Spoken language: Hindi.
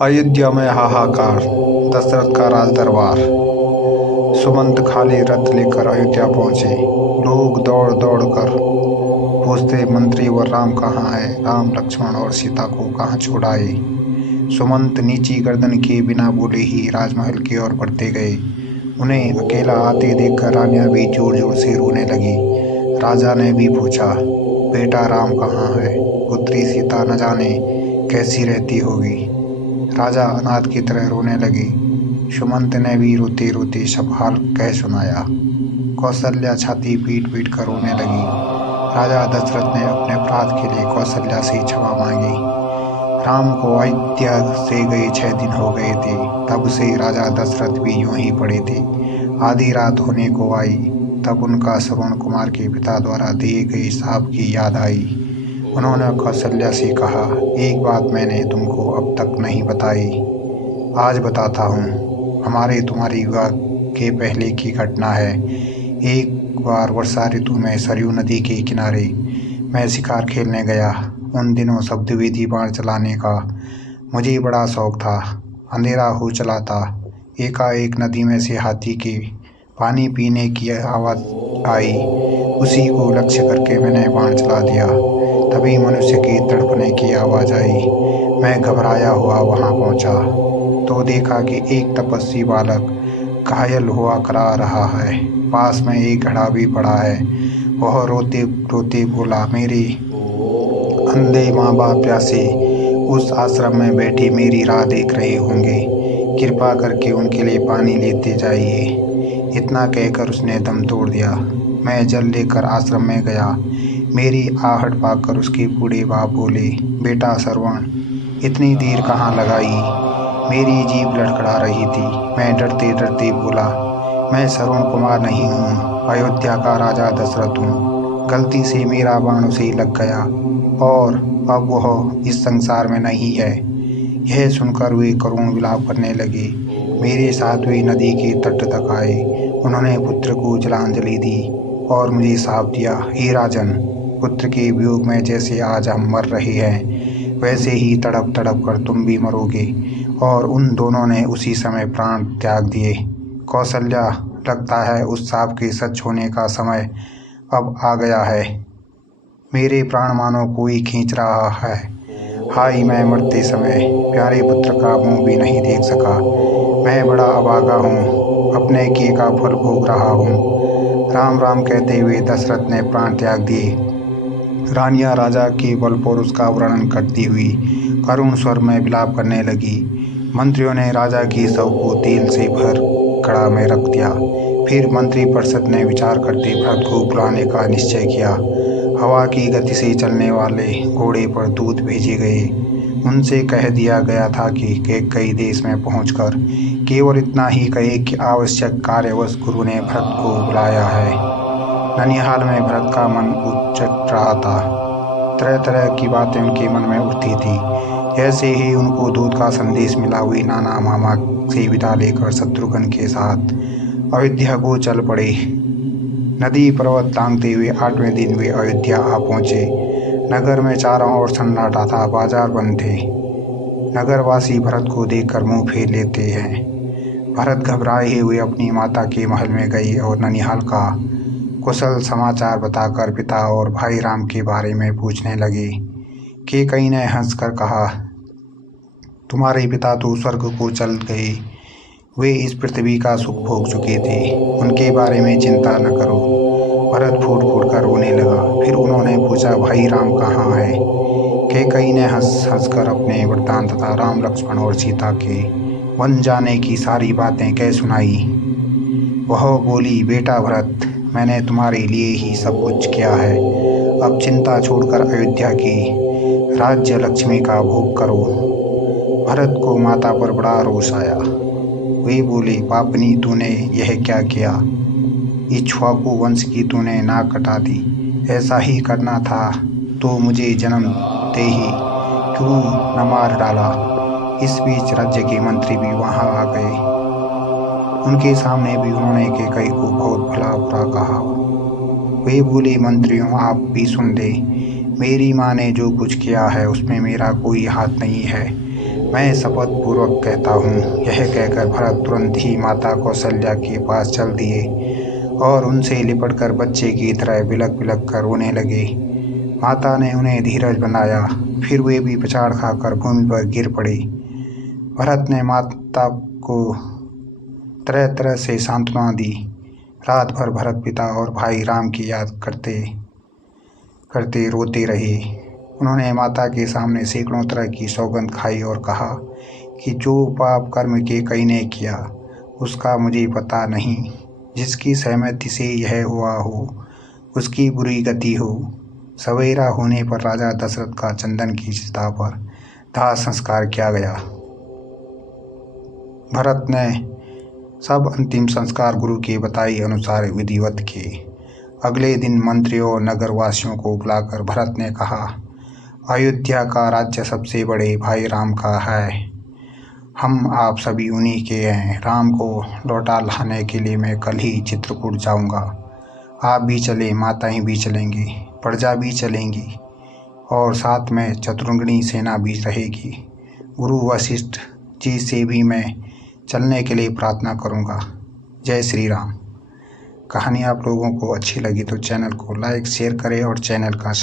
अयोध्या में हाहाकार, दशरथ का राज दरबार। सुमंत खाली रथ लेकर अयोध्या पहुंचे। लोग दौड़ दौड़ कर पूछते, मंत्री व राम कहाँ है? राम लक्ष्मण और सीता को कहाँ छोड़ आए? सुमंत नीची गर्दन किए बिना बोले ही राजमहल की ओर बढ़ते गए। उन्हें अकेला आते देखकर रानियां भी जोर जोर से रोने लगी। राजा ने भी पूछा, बेटा राम कहाँ है? पुत्री सीता न जाने कैसी रहती होगी। राजा अनाथ की तरह रोने लगे। सुमंत ने भी रोते रोते सब हाल कह सुनाया। कौशल्या छाती पीट पीट कर रोने लगी। राजा दशरथ ने अपने अपराध के लिए कौशल्या से क्षमा मांगी। राम को अयोध्या से गए 6 दिन हो गए थे। तब से राजा दशरथ भी यूं ही पड़े थे। आधी रात होने को आई, तब उनका श्रवण कुमार के पिता द्वारा दिए गए शाप की याद आई। उन्होंने कौशल्या से कहा, एक बात मैंने तुमको अब तक नहीं बताई, आज बताता हूँ। हमारे तुम्हारी विवाह के पहले की घटना है। एक बार वर्षा ऋतु में सरयू नदी के किनारे मैं शिकार खेलने गया। उन दिनों शब्द विधि बाण चलाने का मुझे बड़ा शौक था। अंधेरा हो चला था। एकाएक नदी में से हाथी के पानी पीने की आवाज़ आई। उसी को लक्ष्य करके मैंने बाण चला दिया। तभी मनुष्य की तड़पने की आवाज़ आई। मैं घबराया हुआ वहां पहुंचा तो देखा कि एक तपस्वी बालक घायल हुआ करा रहा है। पास में एक घड़ा भी पड़ा है। वह रोते रोते बोला, मेरे अंधे माँ बाप प्यासे उस आश्रम में बैठी मेरी राह देख रहे होंगे। कृपा करके उनके लिए पानी लेते जाइए। इतना कहकर उसने दम तोड़ दिया। मैं जल लेकर आश्रम में गया। मेरी आहट पाकर उसके बूढ़े बाप बोले, बेटा श्रवण, इतनी देर कहाँ लगाई? मेरी जीभ लड़खड़ा रही थी। मैं डरते डरते बोला, मैं श्रवण कुमार नहीं हूँ, अयोध्या का राजा दशरथ हूँ। गलती से मेरा बाण उसे लग गया और अब वह इस संसार में नहीं है। यह सुनकर वे करुण विलाप करने लगे। मेरे साथ वे नदी के तट तक आए। उन्होंने पुत्र को जलांजलि दी और मुझे शाप दिया, हे राजन, पुत्र के वियोग में जैसे आज हम मर रहे हैं, वैसे ही तड़प तड़प कर तुम भी मरोगे। और उन दोनों ने उसी समय प्राण त्याग दिए। कौशल्या, लगता है उस शाप के सच होने का समय अब आ गया है। मेरे प्राण मानो कोई खींच रहा है। हाय, मैं मरते समय प्यारे पुत्र का मुंह भी नहीं देख सका। मैं बड़ा अभागा हूँ, अपने किए का फल भोग रहा हूँ। राम राम कहते हुए दशरथ ने प्राण त्याग दिए। रानियां राजा के बल पौरुष का वर्णन करती हुई करुण स्वर में विलाप करने लगी। मंत्रियों ने राजा की शव को तेल से भर कड़ा में रख दिया। फिर मंत्री परिषद ने विचार करते भरत को बुलाने का निश्चय किया। हवा की गति से चलने वाले घोड़े पर दूत भेजे गए। उनसे कह दिया गया था कि कई देश में पहुंचकर केवल इतना ही कहे कि आवश्यक कार्यवश गुरु ने भरत को बुलाया है। ननिहाल में भरत का मन उचट रहा था। तरह तरह की बातें उनके मन में उठती थी। जैसे ही उनको दूत का संदेश मिला, वे नाना मामा से विदा लेकर शत्रुघ्न के साथ अयोध्या को चल पड़े। नदी पर्वत लांघते हुए 8वें दिन वे अयोध्या आ पहुंचे। नगर में चारों ओर सन्नाटा था, बाजार बंद थे। नगरवासी भरत को देखकर मुंह फेर लेते हैं। भरत घबराए हुए अपनी माता के महल में गए और ननिहाल का कुशल समाचार बताकर पिता और भाई राम के बारे में पूछने लगे। कैकेयी ने हंसकर कहा, तुम्हारे पिता तो स्वर्ग को चल गए, वे इस पृथ्वी का सुख भोग चुके थे, उनके बारे में चिंता न करो। भरत फूट फूट कर रोने लगा। फिर उन्होंने पूछा, भाई राम कहाँ है? कैकेयी ने हंस हंसकर अपने वृत्तांत तथा राम लक्ष्मण और सीता के वन जाने की सारी बातें कह सुनाई। वह बोली, बेटा भरत, मैंने तुम्हारे लिए ही सब कुछ किया है। अब चिंता छोड़कर अयोध्या की राज्य लक्ष्मी का भोग करो। भरत को माता पर बड़ा रोष आया। वे बोले, पापनी, तूने यह क्या किया? इक्ष्वाकु वंश की तूने नाक कटा दी। ऐसा ही करना था तो मुझे जन्म दे ही क्यों न मार डाला। इस बीच राज्य के मंत्री भी वहां आ गए। उनके सामने भी उन्होंने कैकेयी को बहुत भला बुरा कहा। वे बोले, मंत्रियों, आप भी सुन ले। मेरी माँ ने जो कुछ किया है उसमें मेरा कोई हाथ नहीं है। मैं शपथ पूर्वक कहता हूँ। यह कहकर भरत तुरंत ही माता कौशल्या के पास चल दिए और उनसे लिपटकर बच्चे की तरह बिलख बिलख कर रोने लगे। माता ने उन्हें धीरज बनाया, फिर वे भी पछाड़ खाकर भूमि पर गिर पड़े। भरत ने माता को तरह तरह से सांत्वना दी। रात भर भरत पिता और भाई राम की याद करते करते रोते रहे। उन्होंने माता के सामने सैकड़ों तरह की सौगंध खाई और कहा कि जो पाप कर्म के कई ने किया उसका मुझे पता नहीं। जिसकी सहमति से यह हुआ हो उसकी बुरी गति हो। सवेरा होने पर राजा दशरथ का चंदन की चिता पर दाह संस्कार किया गया। भरत ने सब अंतिम संस्कार गुरु के बताए अनुसार विधिवत किए। अगले दिन मंत्रियों और नगरवासियों को बुलाकर भरत ने कहा, अयोध्या का राज्य सबसे बड़े भाई राम का है। हम आप सभी उन्हीं के हैं। राम को लौटा लाने के लिए मैं कल ही चित्रकूट जाऊंगा। आप भी चले, माताएं भी चलेंगी, प्रजा भी चलेंगी और साथ में चतुरंगिणी सेना भी रहेगी। गुरु वशिष्ठ जी से भी मैं चलने के लिए प्रार्थना करूंगा। जय श्री राम। कहानी आप लोगों को अच्छी लगी तो चैनल को लाइक शेयर करें और चैनल का